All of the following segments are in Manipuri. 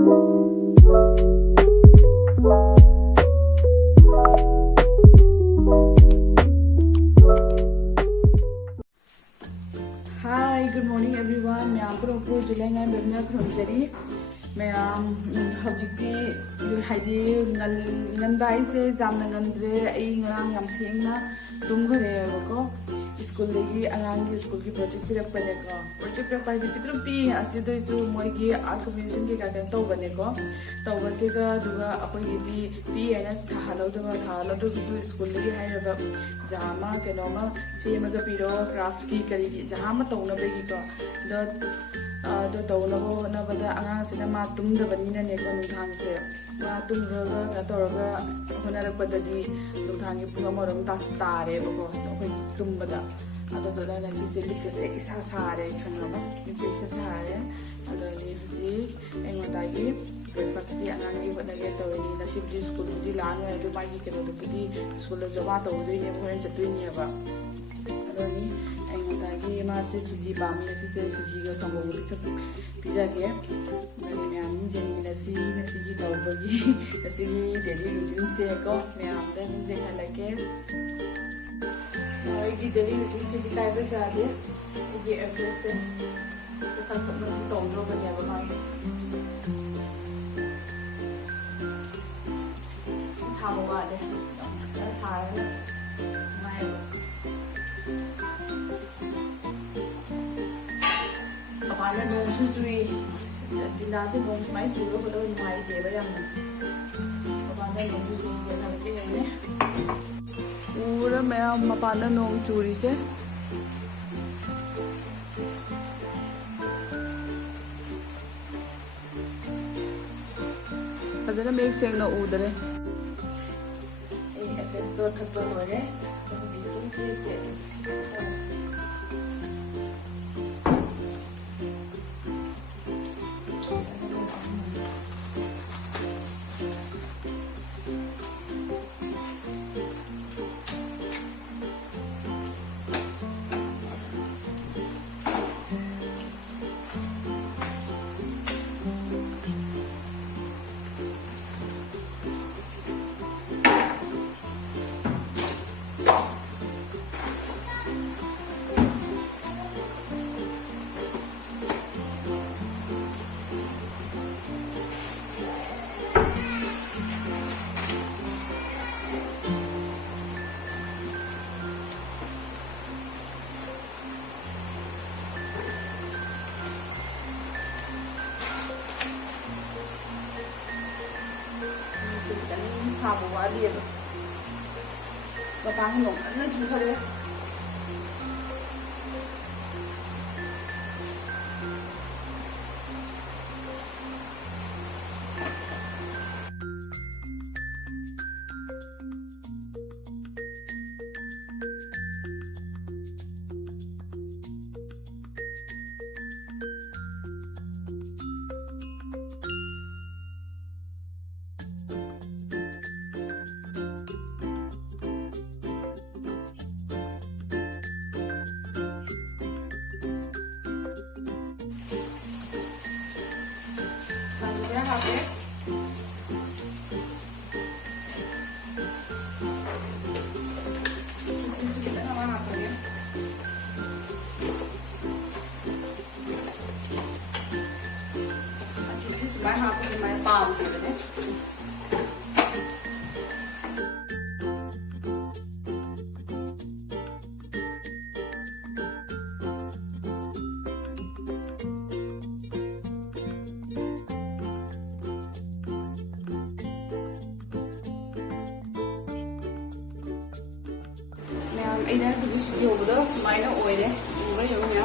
Hi, good morning everyone. मैं आपको रोपो जुलाई ना बेबना खरमजरी मैं हजिकी हाइदी ngân बाई से जामना ngandre ai ngarang yam thengna tum ghare ko school legi angang gi school ki project pirak pane ko project pirak pai pitrum pi asi doi su moi gi art commission ki garden to bane ko to base ga duga apoi gi di pi ana thalo do su school legi hai ba jama kenoma sema ga piro craft ki kari gi jama to na be gi ko do to na bada angang sina ma tum da bani na ne ko nuthang se ma tum roga ga to roga hona rak bada di nuthang gi punga moram tas tare ba ko to hoi tum bada ado do na si se lik se isa sare khangama ni se sare ado ni si engota gi breakfast ki angang gi bada ge to ni na si school di lan wa do ba gi ke do di school jo ba to do ni mo ren chatui ni ba ado ni engota gi ma se suji ba mi se suji ga sambo gi pizza ge nani me am jeni na si gi to ba gi na si gi daily routine se ko me am da ni je khala ke की daily routine से भी टाइप से आते हैं ये एड्रेस से कल तक मैं तो उन लोगों ने बनाई सामने वाले सारे मैं अब आने नों सुजुई जिंदा से नों मैं चूरो को तो नहीं दे बया मैं अब आने नों सुजुई ये ना के ने पूरा मैं मपाना नोंग चूरी से फजना मेक सेंग ना उधर है एड्रेस तो खत्म हो गए तो से 사고 와리에 서방 농 안나 주사래 Mai hapus mai pau gitu deh. Ini tulis yoga semuanya oile, yoga yoga.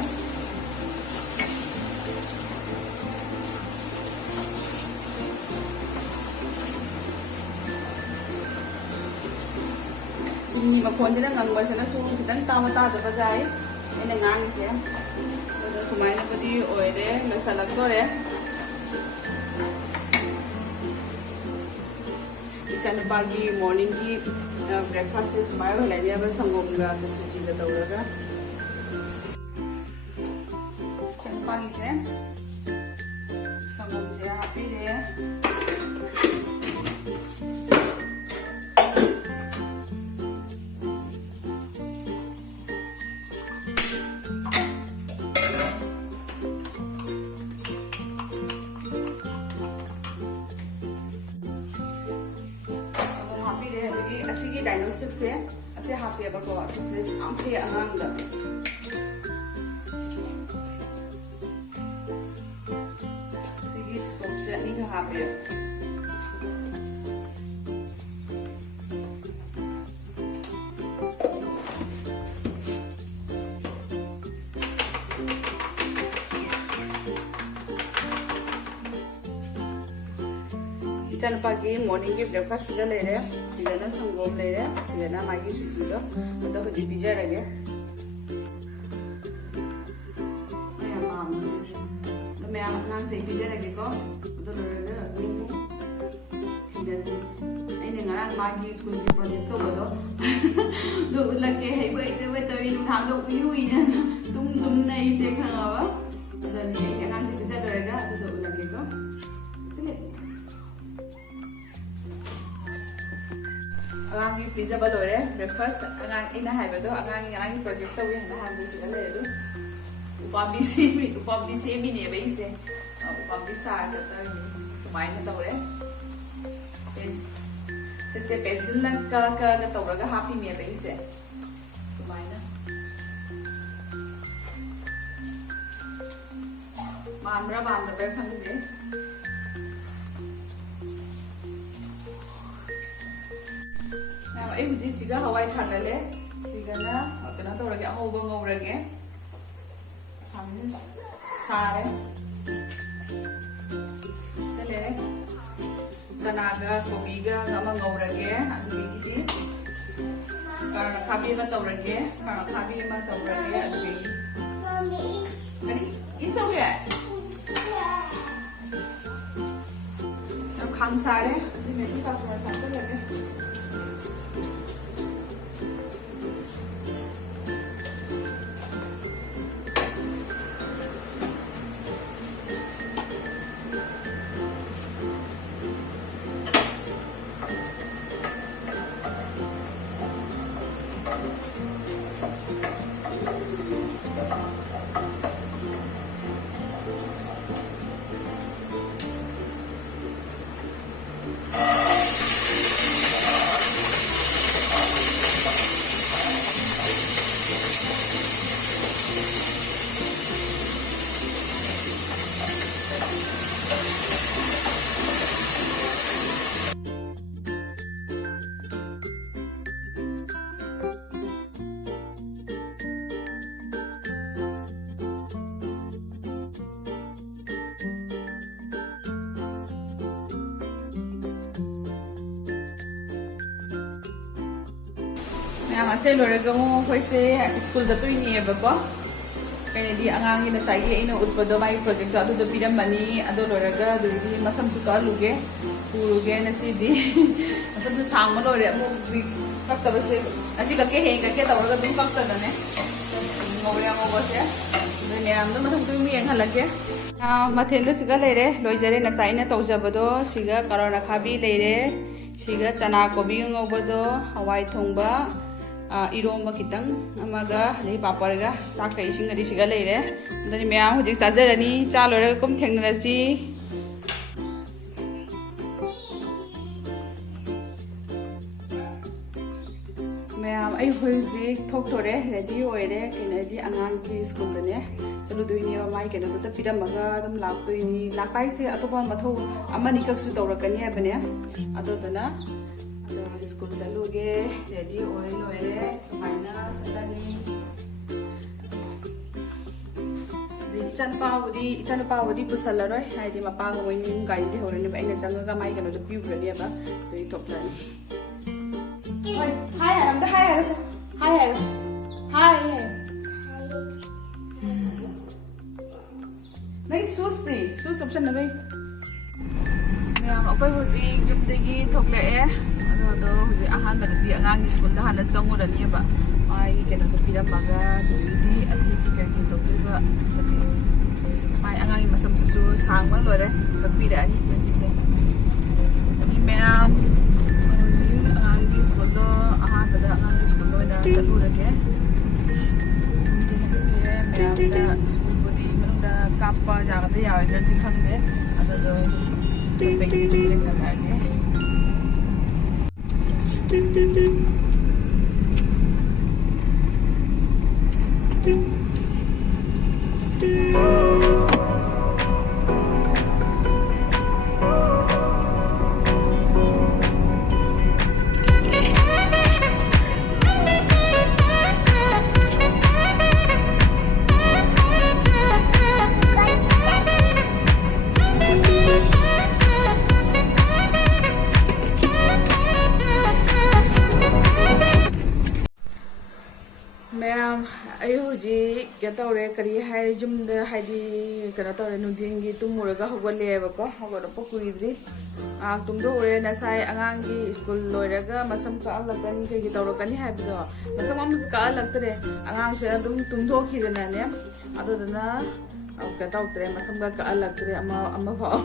Sini makonnya ngang bahasa su kita tahu tahu apa jai, ini ngang sih. Terus semuanya pasti oile, masalah kore. Ikan pagi morning ki breakfast is semuanya lainnya apa sanggom nggak ada suci nggak tahu lagi. Ikan pagi sih, sanggom sih happy deh. ꯁꯤꯛꯁꯦ ꯑꯁꯤ ꯍꯥꯞꯄꯦꯕꯀꯣ ꯑꯁꯤꯁꯦ ꯌꯥꯝ ꯐꯩ ꯑꯉꯥꯡꯗ ꯁꯤꯒꯤ ꯁ꯭ꯀꯣꯞꯁꯦ ꯑꯅꯤꯈꯛ ꯍꯥꯞꯄꯦ ꯏꯆꯥꯅꯨꯄꯥꯒꯤ ꯃꯣꯔꯅꯤꯡꯒꯤ ꯕ꯭ꯔꯦꯛꯐꯥꯁ ꯁꯤꯗ ꯂꯩꯔꯦ ꯁꯤꯗꯅ ꯁꯪꯒꯣꯝ ꯂꯩꯔꯦ ꯁꯤꯗꯅ ꯃꯥꯒꯤ ꯁꯨꯖꯤꯗꯣ ꯑꯗꯣ ꯍꯧꯖꯤꯛ ꯄꯤꯖꯔꯒꯦ ꯃꯌꯥꯝ ꯄꯥꯝꯃꯦ ꯑꯗꯣ ꯃꯌꯥꯝ ꯑꯉꯥꯡꯁꯦ ꯄꯤꯖꯔꯒꯦꯀꯣ ꯑꯗꯣ ꯂꯣꯏꯔꯒ ꯑꯃꯨꯛ ꯊꯤꯟꯅꯁꯤ ꯑꯩꯅ ꯉꯔꯥꯡ ꯃꯥꯒꯤ ꯁ꯭ꯀꯨꯜꯒꯤ ꯄ꯭ꯔꯣꯖꯦꯛ ꯇꯧꯕꯗꯣ ꯑꯗꯣ ꯎꯠꯂꯛꯀꯦ ꯍꯩꯕ ꯍꯩꯇꯕ ꯇꯧꯏ ꯅꯨꯡꯗꯥꯡꯗ ꯎꯏꯅ ꯇꯨꯝꯅ ꯑꯩꯁꯦ ꯈꯪꯉꯕ ꯑꯗꯨꯅꯤ ꯑꯩ ꯑꯉꯥꯡꯁꯦ ꯄꯤꯖ ꯂꯣꯏꯔꯒ ꯑꯗꯨꯗ ꯎꯠꯂꯛꯀꯦꯀꯣ ꯑꯉꯥꯡꯒꯤ ꯄꯤꯖꯕ ꯂꯣꯏꯔꯦ ꯕ꯭ꯔꯦꯛꯐꯥꯁ ꯑꯉꯥꯡ ꯑꯩꯅ ꯍꯥꯏꯕꯗꯣ ꯑꯉꯥꯡꯒꯤ ꯄ꯭ꯔꯣꯖꯦꯛ ꯇꯧꯋꯦ ꯍꯥꯏꯅ ꯍꯥꯏꯕꯗꯣ ꯁꯤꯗ ꯂꯩꯔꯦ ꯑꯗꯨꯝ ꯎꯄꯥꯝꯕꯤ ꯁꯦꯝꯃꯤꯅꯦꯕ ꯑꯩꯁꯦ ꯎꯄꯥꯝꯕꯤ ꯁꯥꯔꯒ ꯇꯧꯔꯤꯅꯤ ꯁꯨꯃꯥꯏꯅ ꯇꯧꯔꯦ ꯁꯤꯁꯦ ꯄꯦꯟꯁꯤꯜꯅ ꯀꯛꯑꯒ ꯇꯧꯔꯒ ꯍꯥꯞꯄꯤꯅꯦꯕ ꯑꯩꯁꯦ ꯁꯨꯃꯥꯏꯅ ꯃꯥꯟꯕ꯭ꯔꯥ ꯃꯥꯟꯗꯕ꯭ꯔꯥ ꯈꯪꯗꯦ ꯑꯩ ꯍꯧꯖꯤꯛ ꯁꯤꯒ ꯍꯋꯥꯏ ꯊꯥꯡꯒꯠꯂꯦ ꯁꯤꯒꯅ ꯀꯩꯅꯣ ꯇꯧꯔꯒꯦ ꯑꯉꯧꯕ ꯉꯧꯔꯒꯦ ꯁꯥꯔꯦ ꯂꯩꯔꯦ ꯆꯅꯥꯒ ꯀꯣꯕꯤꯒ ꯑꯃ ꯉꯧꯔꯒꯦ ꯑꯗꯨꯗꯒꯤꯗꯤ ꯀꯥꯔꯣꯠ ꯑꯈꯥꯕꯤ ꯑꯃ ꯇꯧꯔꯒꯦ ꯑꯗꯨꯗꯒꯤ ꯀꯔꯤ ꯏꯁ ꯇꯧꯒꯦ ꯈꯥꯡ ꯁꯥꯔꯦ ꯑꯗꯨꯗꯤ ꯃꯦꯒꯤ ꯀꯥꯁꯃꯔ ꯍꯥꯞꯆꯜꯂꯒꯦ ꯃꯌꯥꯝ ꯑꯁꯦ ꯂꯣꯏꯔꯒ ꯑꯃꯨꯛ ꯑꯩꯈꯣꯏꯁꯦ ꯁ꯭ꯀꯨꯜ ꯆꯠꯇꯣꯏꯅꯦꯕꯀꯣ ꯀꯩꯅꯣꯗꯤ ꯑꯉꯥꯡꯒꯤ ꯉꯁꯥꯏꯒꯤ ꯑꯩꯅ ꯎꯠꯄꯗꯣ ꯃꯥꯒꯤ ꯄ꯭ꯔꯣꯖꯦꯛꯇꯣ ꯑꯗꯨꯗꯣ ꯄꯤꯔꯝꯃꯅꯤ ꯑꯗꯨ ꯂꯣꯏꯔꯒ ꯑꯗꯨꯗꯒꯤ ꯃꯁꯝꯁꯨ ꯀꯛꯍꯜꯂꯨꯒꯦ ꯄꯨꯔꯨꯒꯦ ꯉꯁꯤꯗꯤ ꯃꯁꯝꯁꯨ ꯁꯥꯡꯕ ꯂꯣꯏꯔꯦ ꯑꯃꯨꯛ ꯀꯛꯇꯕꯁꯦ ꯉꯁꯤ ꯀꯛꯀꯦ ꯍꯌꯦꯡ ꯀꯛꯀꯦ ꯇꯧꯔꯒ ꯑꯗꯨꯝ ꯀꯛꯇꯗꯅꯦ ꯉꯧꯔꯦ ꯉꯧꯕꯁꯦ ꯑꯗꯨ ꯃꯌꯥꯝꯗꯣ ꯃꯊꯪ ꯑꯗꯨꯝ ꯌꯦꯡꯍꯜꯂꯛꯀꯦ ꯃꯊꯦꯜꯗꯣ ꯁꯤꯒ ꯂꯩꯔꯦ ꯂꯣꯏꯖꯔꯦ ꯉꯁꯥꯏ ꯑꯩꯅ ꯇꯧꯖꯕꯗꯣ ꯁꯤꯒ ꯀꯥꯔꯣꯠ ꯑꯈꯥꯕꯤ ꯂꯩꯔꯦ ꯁꯤꯒ ꯆꯅꯥ ꯀꯣꯕꯤ ꯉꯧꯕꯗꯣ ꯍꯋꯥꯏ ꯊꯣꯡꯕ ꯏꯔꯣꯝꯕ ꯈꯤꯇꯪ ꯑꯃꯒ ꯑꯗꯩ ꯄꯥꯄꯔꯒ ꯆꯥꯛꯀ ꯏꯁꯤꯡꯒꯗꯤ ꯁꯤꯒ ꯂꯩꯔꯦ ꯑꯗꯨꯅꯤ ꯃꯌꯥꯝ ꯍꯧꯖꯤꯛ ꯆꯥꯖꯔꯅꯤ ꯆꯥ ꯂꯣꯏꯔꯒ ꯀꯨꯝ ꯊꯦꯡꯅꯔꯁꯤ ꯃꯌꯥꯝ ꯑꯩ ꯍꯧꯖꯤꯛ ꯊꯣꯛꯇꯣꯔꯦ ꯔꯦꯗꯤ ꯑꯣꯏꯔꯦ ꯀꯩꯅꯣꯗꯤ ꯑꯉꯥꯡꯒꯤ ꯁ꯭ꯀꯨꯜꯗꯅꯦ ꯆꯠꯂꯨꯗꯣꯏꯅꯦꯕ ꯃꯥꯒꯤ ꯀꯩꯅꯣꯗꯨꯗ ꯄꯤꯔꯝꯃꯒ ꯑꯗꯨꯝ ꯂꯥꯛꯇꯣꯏꯅꯤ ꯂꯥꯛꯄ ꯍꯥꯏꯁꯦ ꯑꯇꯣꯞꯄ ꯃꯊꯧ ꯑꯃꯅꯤꯈꯛꯁꯨ ꯇꯧꯔꯛꯀꯅꯤ ꯍꯥꯏꯕꯅꯦ ꯑꯗꯨꯗꯨꯅ स्कूल चलूगे रेडी लोरे सुमायना चलनी इचनपावदी पुसलरोय हाइदि मपाग मोइनि गाइड दे होरनि बा इने जंगा माइ गनो दो पिउरनि बा दे टोपलानि हाय हाय हम द हाय हाय हाय नहीं सूस ऑप्शन नबे मैम अकोय होजि जुबदेगी थोकलेए अदो होजि अहान बदि अंगांग स्कूल दा हाना चंगुरनि बा माइ केनो दो पिरमागा दुइदि अथि केके तोबा माइ अंगांग मसम सुसु सांगबा लोरे कपिरानि मेसिसे अनि मैम अंगांग स्कूल दो अहान बदा अंगांग स्कूल दो दा चलुरगे मैम दा स्कूल बदि मनदा कापा जागदा यावेदि खंदे अदो Ding ding ding ding. ꯀꯩ ꯇꯧꯔꯦ ꯀꯔꯤ ꯍꯥꯏ ꯌꯨꯝꯗ ꯍꯥꯏꯗꯤ ꯀꯩꯅꯣ ꯇꯧꯔꯦ ꯅꯨꯡꯊꯤꯟꯒꯤ ꯇꯨꯝꯃꯨꯔꯒ ꯍꯧꯒꯠꯂꯦꯕꯀꯣ ꯍꯧꯒꯠꯂꯛꯄ ꯀꯨꯏꯗ꯭ꯔꯤ ꯇꯨꯝꯊꯣꯛꯎꯔꯦ ꯉꯁꯥꯏ ꯑꯉꯥꯡꯒꯤ ꯁ꯭ꯀꯨꯜ ꯂꯣꯏꯔꯒ ꯃꯁꯝ ꯀꯛꯍꯜꯂꯛꯀꯅꯤ ꯀꯩꯀꯩ ꯇꯧꯔꯛꯀꯅꯤ ꯍꯥꯏꯕꯗꯣ ꯃꯁꯝ ꯑꯃꯨꯛ ꯀꯛꯍꯜꯂꯛꯇ꯭ꯔꯦ ꯑꯉꯥꯡꯁꯦ ꯑꯗꯨꯝ ꯇꯨꯝꯊꯣꯛꯈꯤꯗꯅꯅꯦ ꯑꯗꯨꯗꯨꯅ ꯀꯩꯅꯣ ꯇꯧꯗ꯭ꯔꯦ ꯃꯁꯝꯒ ꯀꯛꯍꯜꯂꯛꯇ꯭ꯔꯦ ꯑꯃꯐꯥꯎ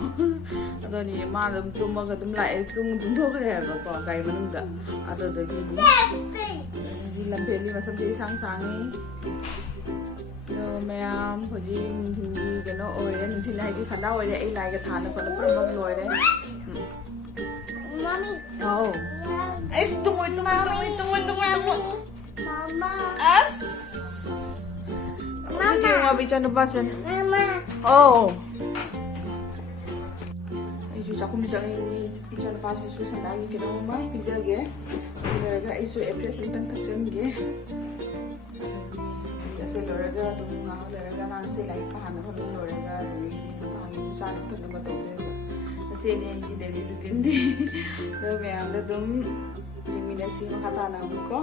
ꯑꯗꯨꯅꯤ ꯃꯥ ꯑꯗꯨꯝ ꯇꯨꯝꯃꯒ ꯑꯗꯨꯝ ꯂꯥꯛꯑꯦ ꯇꯨꯝꯊꯣꯛꯈ꯭ꯔꯦ ꯍꯥꯏꯕꯀꯣ ꯒꯥꯔꯤ ꯃꯅꯨꯡꯗ ꯑꯗꯨꯗꯒꯤꯗꯤ ꯂꯝꯐꯦꯜꯂꯤ ꯃꯁꯝꯁꯦ ꯏꯁꯥꯡ ꯁꯥꯡꯉꯤ ꯑꯗꯣ ꯃꯌꯥꯝ ꯍꯧꯖꯤꯛ ꯅꯨꯡꯊꯤꯟꯒꯤ ꯀꯩꯅꯣ ꯑꯣꯏꯔꯦ ꯅꯨꯡꯊꯤꯟ ꯍꯥꯏꯗꯤ ꯁꯟꯗꯥ ꯑꯣꯏꯔꯦ ꯑꯩ ꯂꯥꯏꯒ ꯊꯥꯅ ꯈꯣꯠꯅ ꯄꯨꯝꯅꯃꯛ ꯂꯣꯏꯔꯦ ꯑꯧ ꯑꯩꯁ ꯇꯨꯝꯃꯣꯏ ꯑꯁ ꯃꯥꯃꯥ ꯏꯆꯥ ꯅꯨꯄꯥꯁꯦ ꯑꯧ ꯑꯩꯁꯨ ꯆꯥꯛꯈꯨꯝ ꯆꯪꯉꯤ ꯏꯆꯥ ꯅꯨꯄꯥꯁꯤꯁꯨ ꯁꯟꯗꯥꯒꯤ ꯀꯩꯅꯣꯝꯃ ꯄꯤꯖꯒꯦ ꯂꯣꯏꯔꯒ ꯑꯩꯁꯨ ꯑꯦꯐ꯭ꯔꯦꯁ ꯑꯝꯇꯪ ꯊꯛꯆꯟꯒꯦ ꯑꯁꯤ ꯂꯣꯏꯔꯒ ꯑꯗꯨꯝ ꯉꯥꯏꯍꯥꯛ ꯂꯩꯔꯒ ꯑꯉꯥꯡꯁꯦ ꯂꯥꯏꯔꯤꯛ ꯄꯥꯍꯟꯅꯕ ꯑꯗꯨꯝ ꯂꯣꯏꯔꯒ ꯑꯗꯨꯗꯒꯤꯗꯤ ꯅꯨꯡꯗꯥꯡꯒꯤ ꯆꯥꯅꯕ ꯊꯛꯅꯕ ꯇꯧꯗꯣꯏꯕ ꯑꯁꯤꯅꯤ ꯑꯩꯒꯤ ꯗꯦꯂꯤ ꯔꯨꯇꯤꯟꯗꯤ ꯑꯗꯣ ꯃꯌꯥꯝꯗ ꯑꯗꯨꯝ ꯌꯦꯡꯃꯤꯟꯅꯁꯤ ꯃꯈꯥ ꯇꯥꯅ ꯑꯃꯨꯛꯀꯣ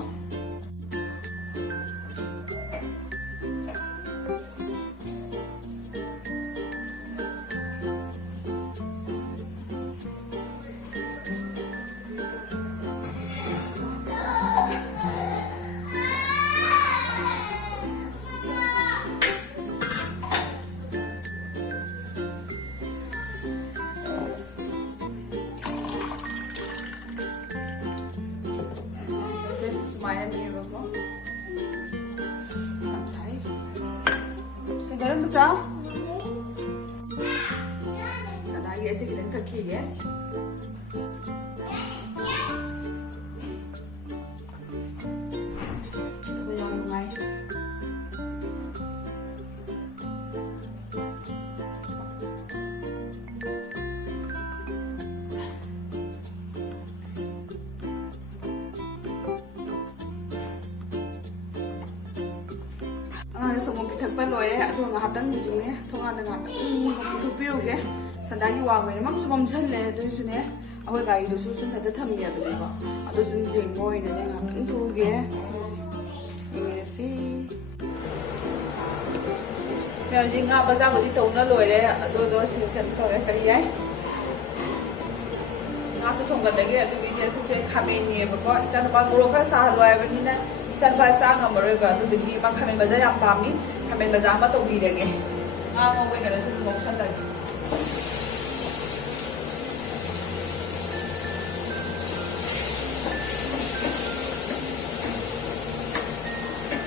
Ganun ba siya? Sanagi, sige lang kakiye. Ito ba yung lungay? Sumong pitakpa loire adu ngahatang june thonga da ngahatang piruge sandagi wagwe mam sumam challe du sune awai gai du su sun hada thammi adu ba adu sun jeng moi ne ngahatang thuge si ya jinga baza bodi tawna loire adu do si kan tore kari yai nga su thonga dage adu bi se se khameni ba ko chan ba gro ka sa loai ba ni na Chan ba sa nga mo ba to digi pa khamen baza yang pami khamen baza ma to bi dege nga mo ga su mo san dagi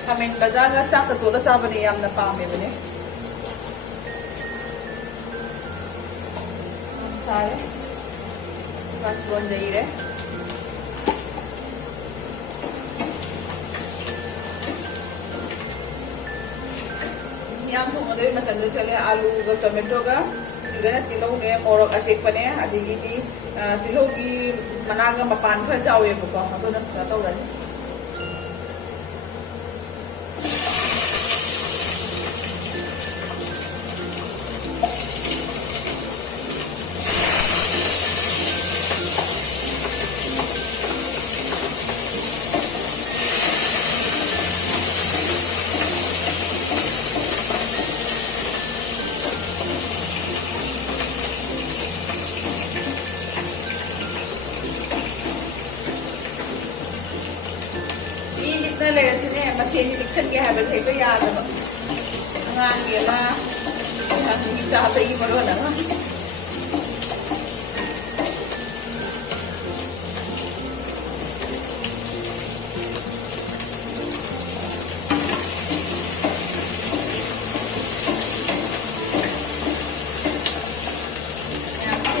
khamen baza ga cha ka to la cha ba ni yam na pami ba ni sare pas bon jaire yang thong ade macam tu chale alu ga tomato ga sigana tilau ne morok atek pane adigi di tilau gi managa mapan kha jawe ko ado na sa tau ranเลยสิเนี่ยมาเทนดิฉันแกหาเป็นเทก็ยาแต่แบบงานเยอะมากทางนี้จะไปอีกมาด้วยนะท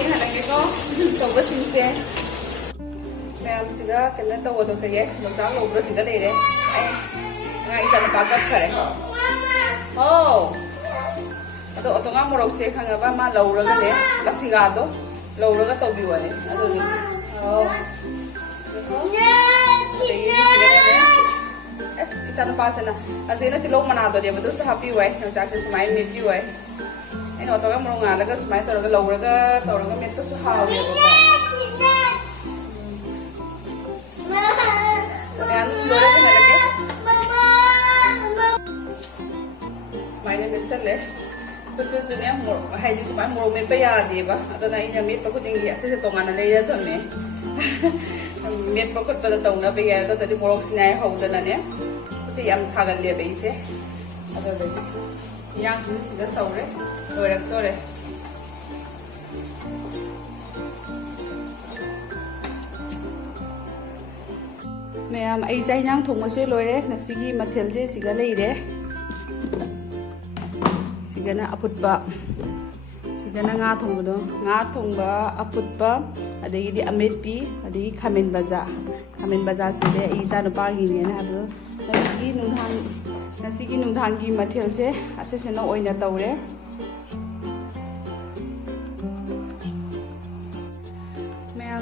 ี่หาอะไรก็ตัวก็ซิงเซ่Ma'am, siga kailan tawo to kaya magtang obro siga dere. Ay, nga isa na pagat kare. Oh. Ato nga morok se khanga ba ma laura ga le, lasigado. Laura ga tobiwa le. Ato ni. Oh. Isa na pasa na. Kasi na tilong manado dia betul sa happy way. Nang tak smile meet you way. Ay no to ga morong nga laga smile to ga laura ga meet to sa hawi ko. सुमाइने मेसले कुछ सुने हाइदी सुमाइ मोरो मेट पे यादेबा अदना इन मेट पको जिंगी ऐसे तोंगाना ले या थमे मेट पको पदा तौना पे या तो तदी मोरो सिनाय हौदना ने कुछ याम सागल ले बेइसे अदो yang ini sudah sore, sore. Ma'am, ai jai yang thong masih lore, nasi gi mathel je sigala ire, sigana aput ba, sigana nga thong ba aput ba, ada ini amet pi, ada ini kamen baza sih deh, ai janu pagi ni na ada, nasi gi nungdang gi mathel je, ase sena oina taure.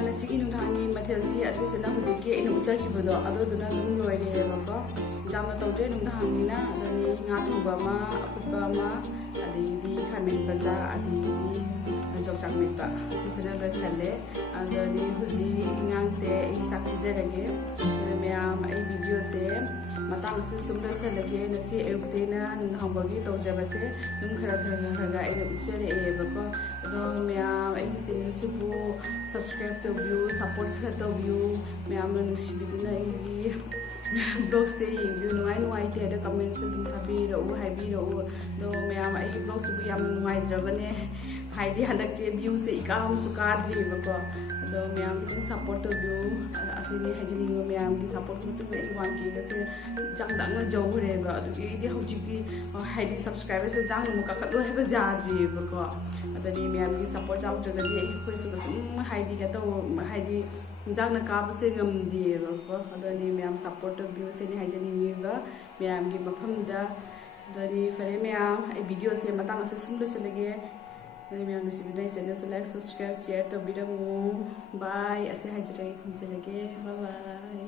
Nasi nungdang gi mathel si ase sena hujiki ina ujar ki bodo ado duna dum loire bako jama tawde nungdang ni na adani nga thuba ma aputba ma adi di khamen baza adi di jok chak mit ba ase sena ba sale adani huji ingang se isak pizerage meam ai video se matang se sumda se lage nasi euptena nungdang bagi tawjaba se nung khara ina ujare e bako ado meam ai sin subu subscribe to view, support to view, मैं आप लोग नुशी भी ना ये blog से ये view नुआई थे अगर comment से तुम हाबी रहो हाबी रहो तो मैं आप ये blog से भी आप नुआई ड्राइवर ने हाइडी हंडक के view से इकाम सुकार दी बको तो मैं आप लोग support to view असली हाइडी नहीं मैं आप की support को तो मैं इवान की जैसे जंग दंग जो रहेगा तो ये होची की हाइडी subscriber से जंग मुका कट लो है बस याद भी बको अदनी मैं आप की support जाओ जगह भी एक कोई सुबह सुबह हाइडी का तो हाइडी जंग न काब से गम दिए बको अदनी मैं आप support to view से नहीं हाइडी नहीं होगा मैं आप की मफम दा अदनी फिर मैं आप वीडियो से मतंग से सुन लो चलेंगे Jadi मैं आपने सीधे चैनल से लाइक सब्सक्राइब शेयर तो वीडियो बाय ऐसे हाई चलेगी तुमसे लगे बाय बाय